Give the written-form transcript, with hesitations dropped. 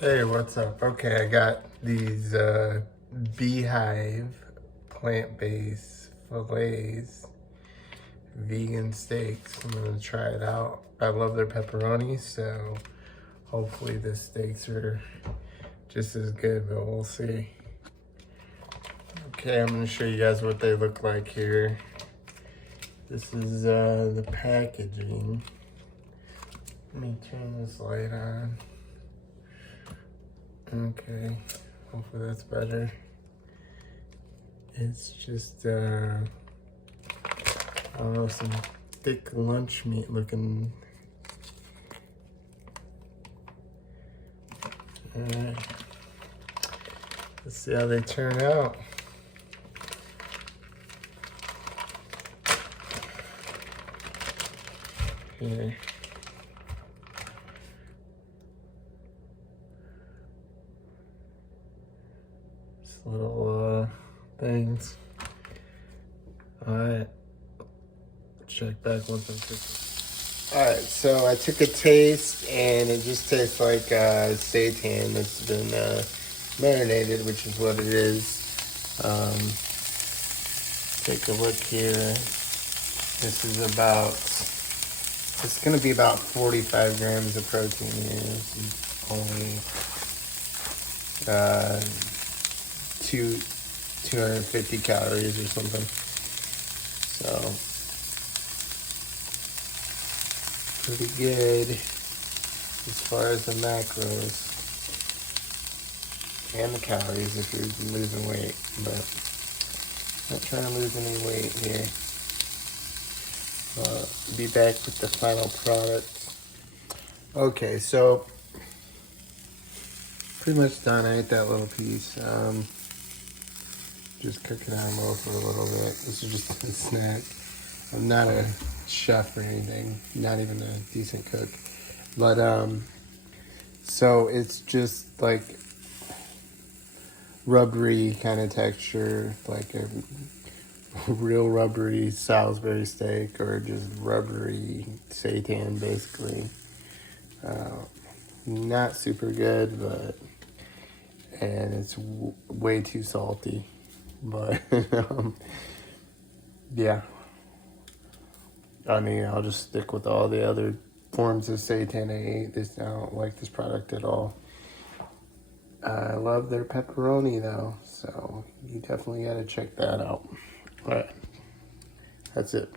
Hey, what's up? Okay, I got these bee-hive plant-based fillets, vegan steaks. I'm gonna try it out. I love their pepperoni, so hopefully the steaks are just as good, but we'll see. Okay, I'm gonna show you guys what they look like here. This is the packaging. Let me turn this light on. Okay, hopefully that's better. It's just, I don't know, some thick lunch meat looking. Alright, let's see how they turn out. Here. Just little things. Alright, check back once I'm cooking. Alright, so I took a taste and it just tastes like seitan that's been marinated, which is what it is. Take a look here. This is about, it's going to be about 45 grams of protein here. This is only 250 calories or something. So, pretty good as far as the macros and the calories if you're losing weight, but not trying to lose any weight here. Be back with the final product. Okay, so pretty much done. I ate that little piece. Just cooking on low for a little bit. This is just a snack. I'm not a chef or anything, not even a decent cook. But so it's just like rubbery kind of texture, like a real rubbery Salisbury steak or just rubbery seitan basically. Not super good, but, and it's way too salty. But yeah, I mean, I'll just stick with all the other forms of seitan I ate. I don't like this product at all. I love their pepperoni though, so you definitely got to check that out. All right, that's it.